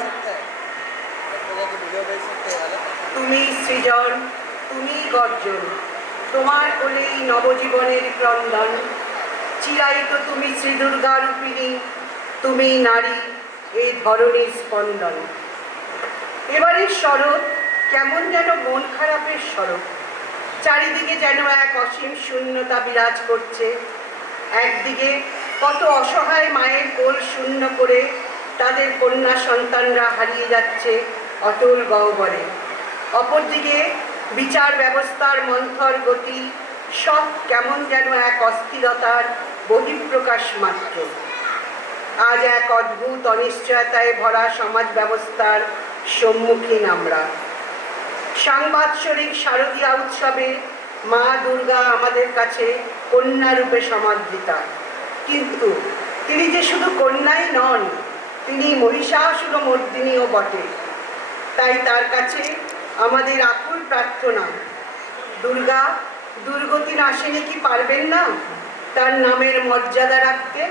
সৃজন, তুমি সৃজন, তুমি গর্জন, তোমার কোলেই নবজীবনের ক্রন্দন। চিরায়িত তুমি শ্রী দুর্গা রূপিণী, তুমি নারী এই ধরনের স্পন্দন। এবারের শরৎ কেমন যেন মন খারাপের শরৎ। চারিদিকে যেন এক অসীম শূন্যতা বিরাজ করছে। একদিকে কত অসহায় মায়ের কোল শূন্য করে তাদের কন্যা সন্তানরা হারিয়ে যাচ্ছে অটল গহ্বরে। অপরদিকে বিচার ব্যবস্থার মন্থর গতি, সব কেমন যেন এক অস্থিরতার বহিঃপ্রকাশ মাত্র। আজ এক অদ্ভুত অনিশ্চয়তায় ভরা সমাজ ব্যবস্থার সম্মুখীন আমরা। সাংবাৎসরিক শারদীয়া উৎসবে মা দুর্গা আমাদের কাছে কন্যা রূপে সমাদৃতা, কিন্তু তিনি যে শুধু কন্যাই নন, তিনি মহিষাসুরমর্দিনীও বটে। তাই তার কাছে আমাদের আকুল প্রার্থনা, দুর্গা দুর্গতি নাশিনী কি পারবেন না তার নামের মর্যাদা রাখতে?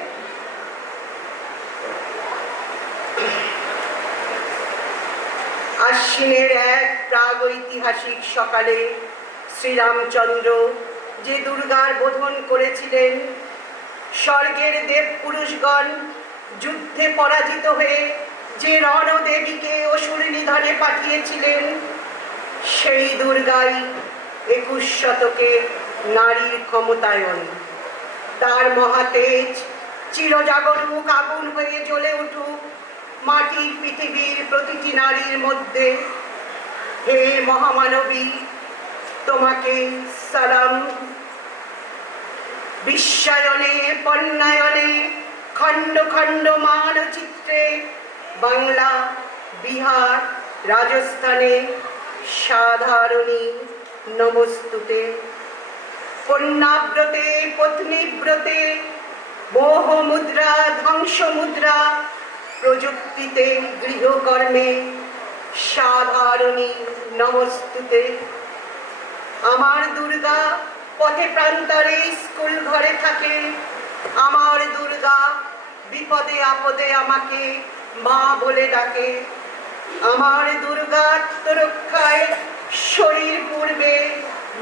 আশ্বিনের এক প্রাগৈতিহাসিক সকালে শ্রীরামচন্দ্র যে দুর্গার বোধন করেছিলেন, স্বর্গের দেব পুরুষগণ যুদ্ধে পরাজিত হয়ে যে রণদেবীকে অসুর নিধনে পাঠিয়েছিলেন, সেই দুর্গাই 21 শতকে নারীর ক্ষমতায়ন। তার মহাতেজ চিরজাগরুক আগুন হয়ে জ্বলে উঠুক মাটির পৃথিবীর প্রতিটি নারীর মধ্যে। হে মহামানবী, তোমাকে সালাম। বিশ্বায়নে পণ্যায়নে খণ্ড খণ্ড মানচিত্রে বাংলা, বিহার, রাজস্থানে সাধারণী নমস্তুতে। কন্যাব্রতে পত্নীব্রতে মোহ মুদ্রা ধ্বংস মুদ্রা, প্রযুক্তিতে গৃহকর্মে সাধারণী নমস্তুতে। আমার দুর্গা পথে প্রান্তরে স্কুল ঘরে থাকে। আমার দুর্গা বিপদে আপদে আমাকে মা বলে ডাকে। আমার দুর্গা আত্মরক্ষায় শরীর পূর্বে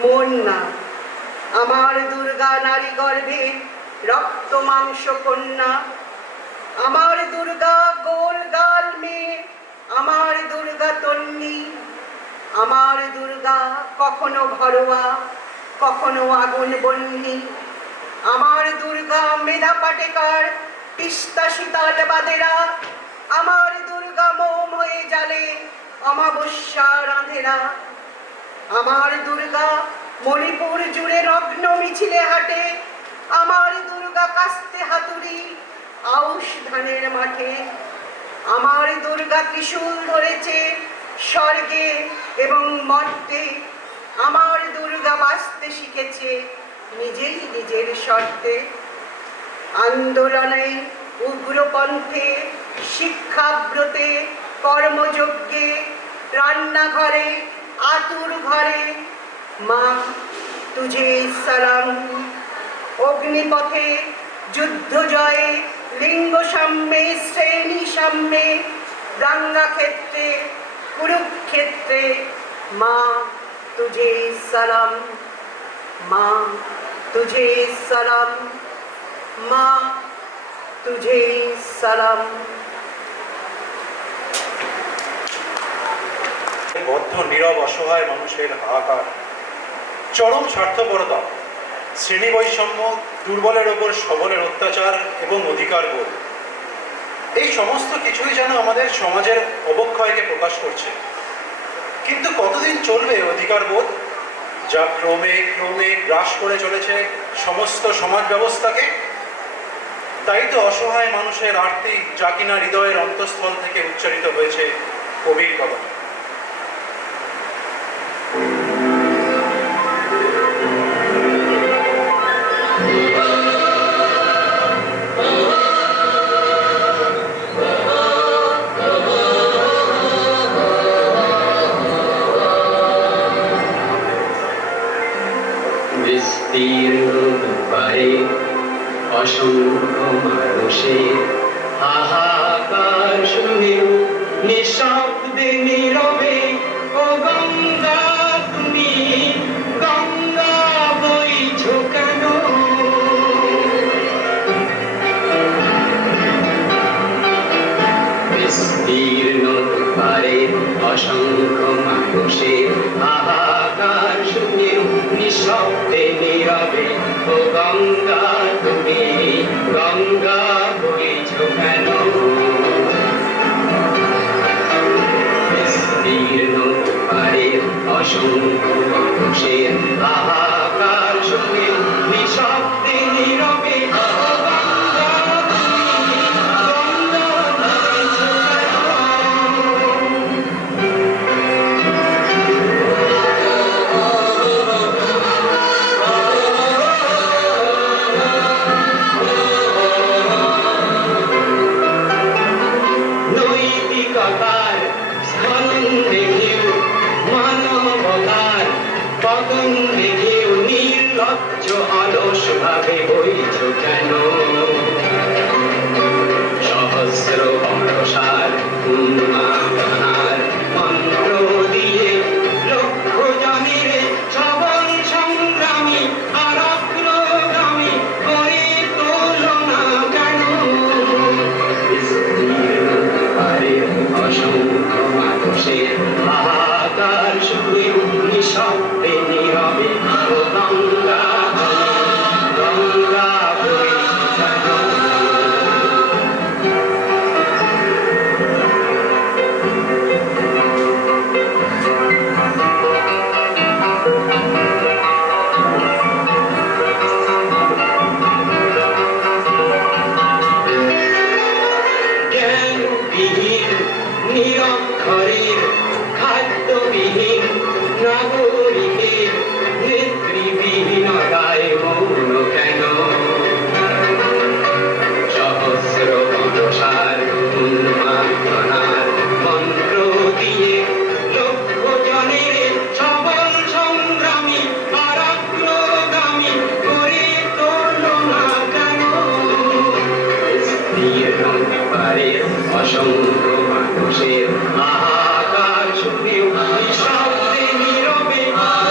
মন না। আমার দুর্গা নারী গর্ভে রক্ত মাংস কন্যা। আমার দুর্গা গোল গাল মেয়ে, আমার দুর্গা তন্নি। আমার দুর্গা কখনো ঘরোয়া, কখনো আগুন বন্যি। আমার দুর্গা মেধা পাটেকার, তিস্তা শীতল বাদেরা। আমার দুর্গা মোম হয়ে জ্বালে অমাবস্যার আঁধেরা। আমার দুর্গা মণিপুর জুড়ে নগ্ন মিছিলে হাঁটে। আমার দুর্গা কাস্তে হাতুড়ি আউশ ধানের মাঠে। আমার দুর্গা ত্রিশূল ধরেছে স্বর্গে এবং মর্তে। আমার দুর্গা বাঁচতে শিখেছে নিজেই নিজের শর্তে। আন্দোলনে, উগ্রপন্থে, শিক্ষাব্রতে, কর্মযজ্ঞে, রান্নাঘরে, আতুর ঘরে মা তুঝে সালাম। অগ্নিপথে, যুদ্ধ জয়ে, লিঙ্গ সাম্যে, শ্রেণী সাম্যে, দাঙ্গা ক্ষেত্রে, কুরুক্ষেত্রে মা তুঝে সালাম। মা তুঝে সালাম, মা তুঝে সালাম। বদ্ধ নীরব অসহায় মানুষের হাহাকার, চরম স্বার্থপরতা, শ্রেণী বৈষম্য, দুর্বলের ওপর সবলের অত্যাচার এবং অধিকার বোধ, এই সমস্ত কিছুই যেন আমাদের সমাজের অবক্ষয়কে প্রকাশ করছে। কিন্তু কতদিন চলবে অধিকার বোধ, যা ক্রমে ক্রমে গ্রাস করে চলেছে সমস্ত সমাজ ব্যবস্থাকে? তাই তো অসহায় মানুষের আরতি, যা কিনা হৃদয়ের অন্তঃস্থল থেকে উচ্চারিত হয়েছে কবির কলমে। অসংখ্য মানুষের হাহাকার শুনে নিঃশব্দে নীরবে ও গঙ্গা তুমি গঙ্গা বইছো কেন? বিস্তীর্ণ পারের অসংখ্য মানুষের হাহাকার শুনে নিঃশব্দে নীরবে ও গঙ্গা তুমি গঙ্গা বইছো কেন? বিস্তীর্ণ পারের অসংখ্য মানুষের হাহাকার শুনে নিঃশব্দে নীরবে ও গঙ্গা তুমি গঙ্গা বইছো কেন? নৈতিকতার স্খলনে ঢেউ মানবতার পতনে ঢেউ নির্লজ্জ অলস ভাবে বইছো কেন? সহস্র বর্ষার উন্মাদনার মন্ত্র দিয়ে লক্ষ জনের সবল সংগ্রামী আর অগ্রগামী করে তোলো না কেন? বিস্তীর্ণ পারের অসংখ্য মানুষের হাহাকার শুনে নিঃশব্দে নীরবে ও গঙ্গা গঙ্গা বইছো কেন? জ্ঞানবিহীন নিরক্ষরের খাদ্যবিহীন নাগরিকের নেতৃবিহীনতায় মৌন কেন? সহস্র বর্ষার উন্মাদনার মন্ত্র দিয়ে লক্ষ জনের সবল সংগ্রামী আর অগ্রগামী করে তোলো না কেন? বিস্তীর্ণ পারের অসংখ্য মানুষের হাহাকার শুনেও নিঃশব্দে নীরবে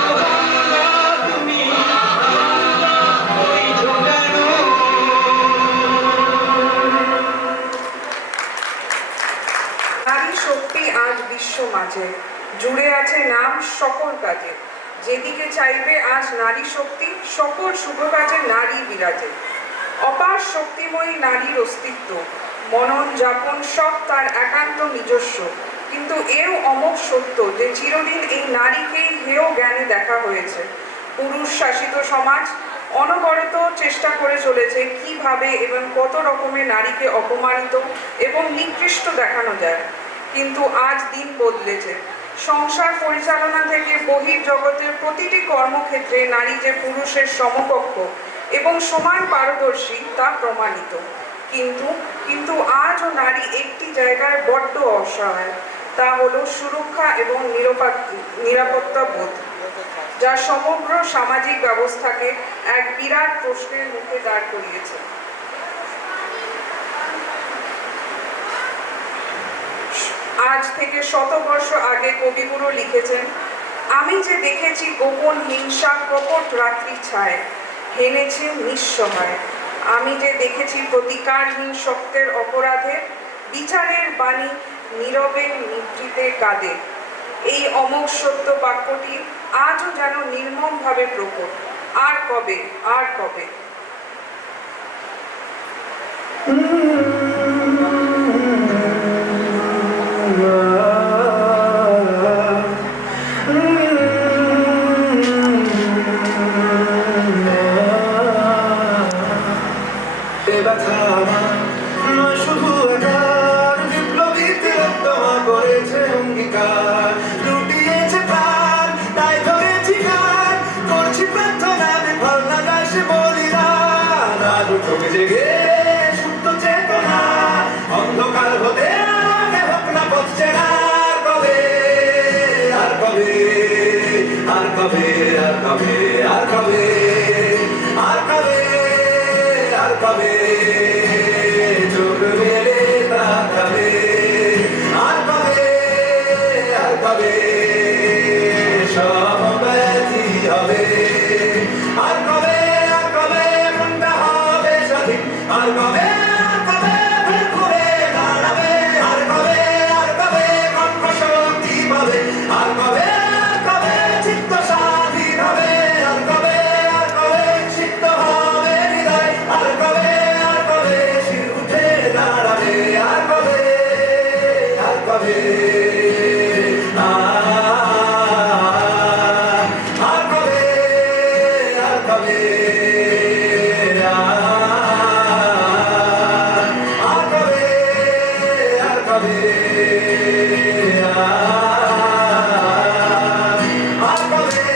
ও গঙ্গা তুমি গঙ্গা বইছো কেন? নারী শক্তি আজ বিশ্ব মাঝে জুড়ে আছে নাম সকল কাজে। যেদিকে চাইবে আজ নারী শক্তি সকল শুভ কাজে নারী বিরাজে। অপার শক্তিময়ী নারীর অস্তিত্ব মনন যাপন সব তার একান্ত নিজস্ব। কিন্তু এও অমোঘ সত্য যে চিরদিন এই নারীকেই হেয় জ্ঞানে দেখা হয়েছে। পুরুষ শাসিত সমাজ অনবরত চেষ্টা করে চলেছে কিভাবে এবং কত রকমের নারীকে অপমানিত এবং নিকৃষ্ট দেখানো যায়। কিন্তু আজ দিন বদলেছে। সংসার পরিচালনা থেকে বহির্জগতের প্রতিটি কর্মক্ষেত্রে নারী যে পুরুষের সমকক্ষ এবং সমান পারদর্শী তা প্রমাণিত। কিন্তু আজও নারী একটি জায়গায় বড্ড অসহায়, তা হলো সুরক্ষা এবং নিরাপত্তা বোধ, যা সমগ্র সামাজিক ব্যবস্থাকে এক বিরাট প্রশ্নের মুখে দাঁড় করিয়েছে। আজ থেকে শতবর্ষ আগে কবিগুরু লিখেছেন, আমি যে দেখেছি গোপন হিংসা কপট রাত্রি ছায় হেনেছে নিঃসহায়। আমি যে দেখেছি প্রতিকারহীন সত্যের অপরাধে বিচারের বাণী নীরবে নিভৃতে কাঁদে। এই অমোঘ সত্য বাক্যটি আজও যেন নির্মমভাবে প্রকট। আর কবে, আর কবে। জেগে সুপ্ত চেতনা কবে আর কবে আর কবে আর কবে আর কবে আর কবে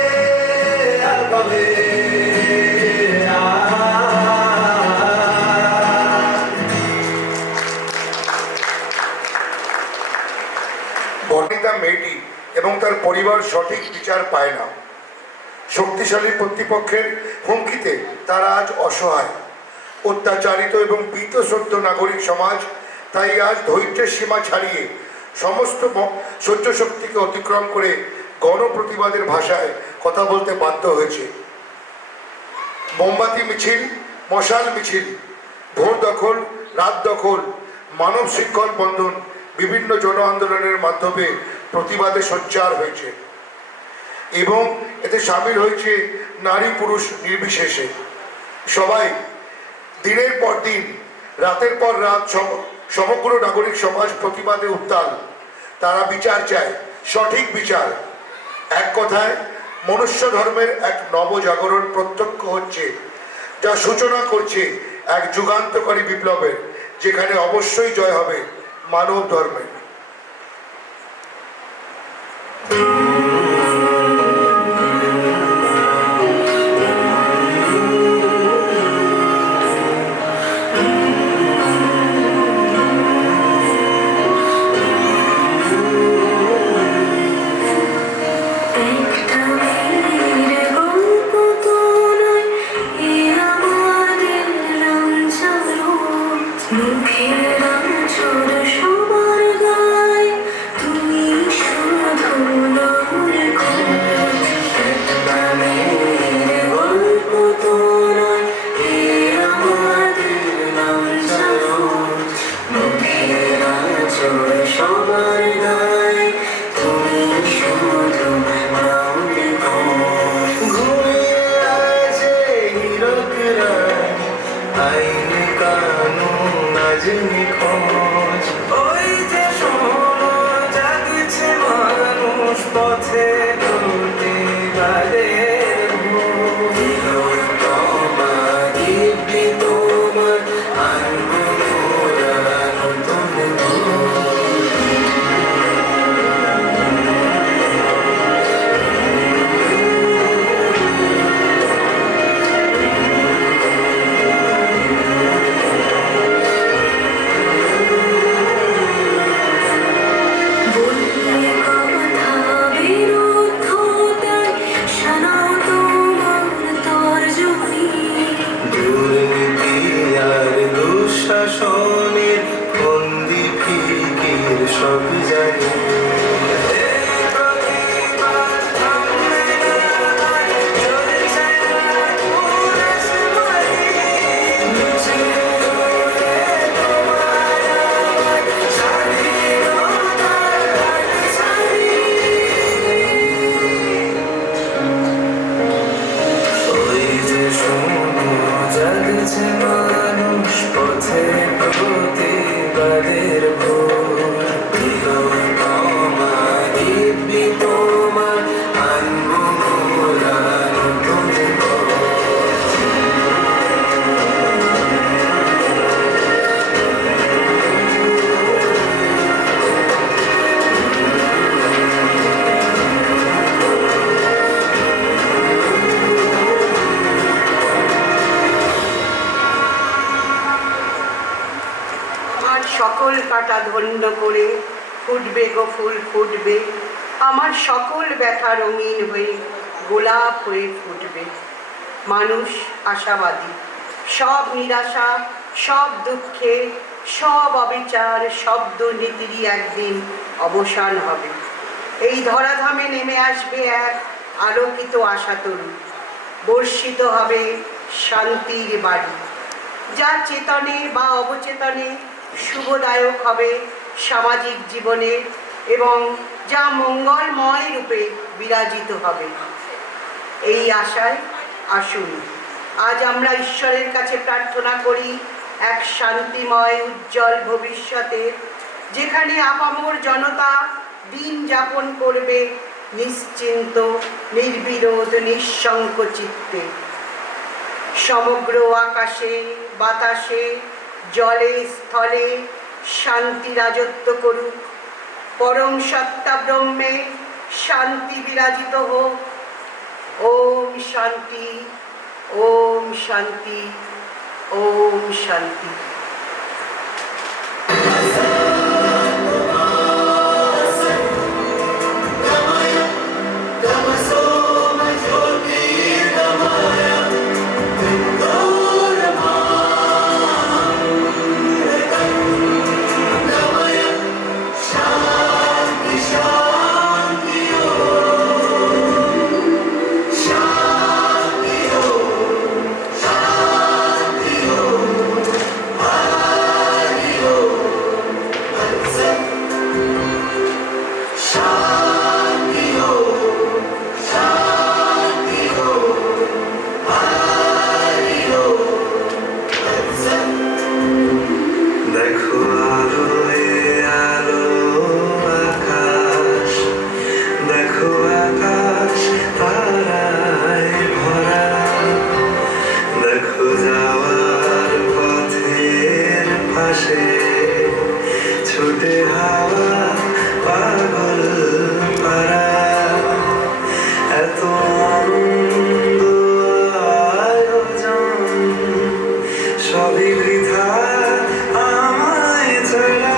আর কবে বর্ণিতা মেয়েটি এবং তার পরিবার সঠিক বিচার পায় না। শক্তিশালী কর্তৃপক্ষের হুমকিতে তারা আজ অসহায়। অত্যাচারিত এবং বীতশ্রদ্ধ নাগরিক সমাজ তাই আজ ধৈর্যের সীমা ছাড়িয়ে সমস্ত সহ্য শক্তিকে অতিক্রম করে গণপ্রতিবাদের ভাষায় কথা বলতে বাধ্য হয়েছে। মোমবাতি মিছিল, মশাল মিছিল, ভোর দখল, রাত দখল, মানব শৃঙ্খল বন্ধন, বিভিন্ন জন আন্দোলনের মাধ্যমে প্রতিবাদে সোচ্চার হয়েছে এবং এতে সামিল হয়েছে নারী পুরুষ নির্বিশেষে। সবাই দিনের পর দিন, রাতের পর রাত সমগ্র নাগরিক সমাজ প্রতিবাদে উত্তাল। তারা বিচার চায়, সঠিক বিচার। এক কথায় মনুষ্য ধর্মের এক নবজাগরণ প্রত্যক্ষ হচ্ছে, যা সূচনা করছে এক যুগান্তকারী বিপ্লবের, যেখানে অবশ্যই জয় হবে মানব ধর্মের। সকল কাটা ধন্য করে ফুটবে গো ফুল ফুটবে, আমার সকল ব্যথা রঙিন হয়ে গোলাপ হয়ে ফুটবে। মানুষ আশাবাদী, সব নিরাশা, সব দুঃখে, সব অবিচার, সব দুর্নীতিরই একদিন অবসান হবে। এই ধরাধামে নেমে আসবে এক আলোকিত আশাতরু, বর্ষিত হবে শান্তির বাড়ি, যা চেতনে বা অবচেতনে শুভদায়ক হবে সামাজিক জীবনে এবং যা মঙ্গলময় রূপে বিরাজিত হবে। এই আশায় আসুন আজ আমরা ঈশ্বরের কাছে প্রার্থনা করি এক শান্তিময় উজ্জ্বল ভবিষ্যতের, যেখানে আপামর জনতা দিন যাপন করবে নিশ্চিন্ত, নির্বিরোধ, নিঃশঙ্ক চিত্তে। সমগ্র আকাশে বাতাসে জলে স্থলে শান্তি রাজত্ব করুক। পরম সত্তা ব্রহ্মে শান্তি বিরাজিত হোক। ওম শান্তি, ওম শান্তি, ওম শান্তি। দেখো আলোয় আলো আকাশ, দেখো আকাশ তারায় ভরা, দেখো যাওয়ার পথের পাশে ছুটে হাওয়া পাগল পারা। এত আনন্দ আয়োজন সবই বৃথা আমায় ছাড়া।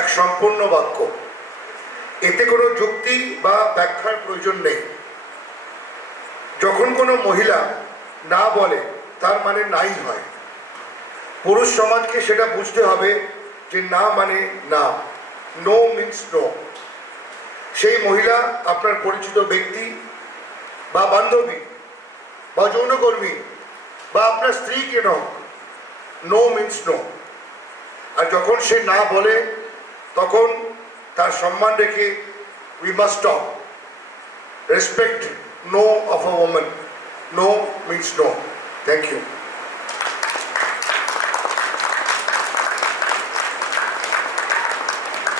এক সম্পূর্ণ বাক্য, এতে কোনো যুক্তি বা ব্যাখ্যার প্রয়োজন নেই। যখন কোনো মহিলা না বলে তার মানে নাই হয়। পুরুষ সমাজকে সেটা বুঝতে হবে যে না মানে না, নো মিন্স নো। সেই মহিলা আপনার পরিচিত ব্যক্তি বা বান্ধবী বা যৌনকর্মী বা আপনার স্ত্রী কেন, নো মিন্স নো। আর যখন সে না বলে তখন তার সম্মান রেখে we must stop. Respect no of a woman, no means no. Thank you.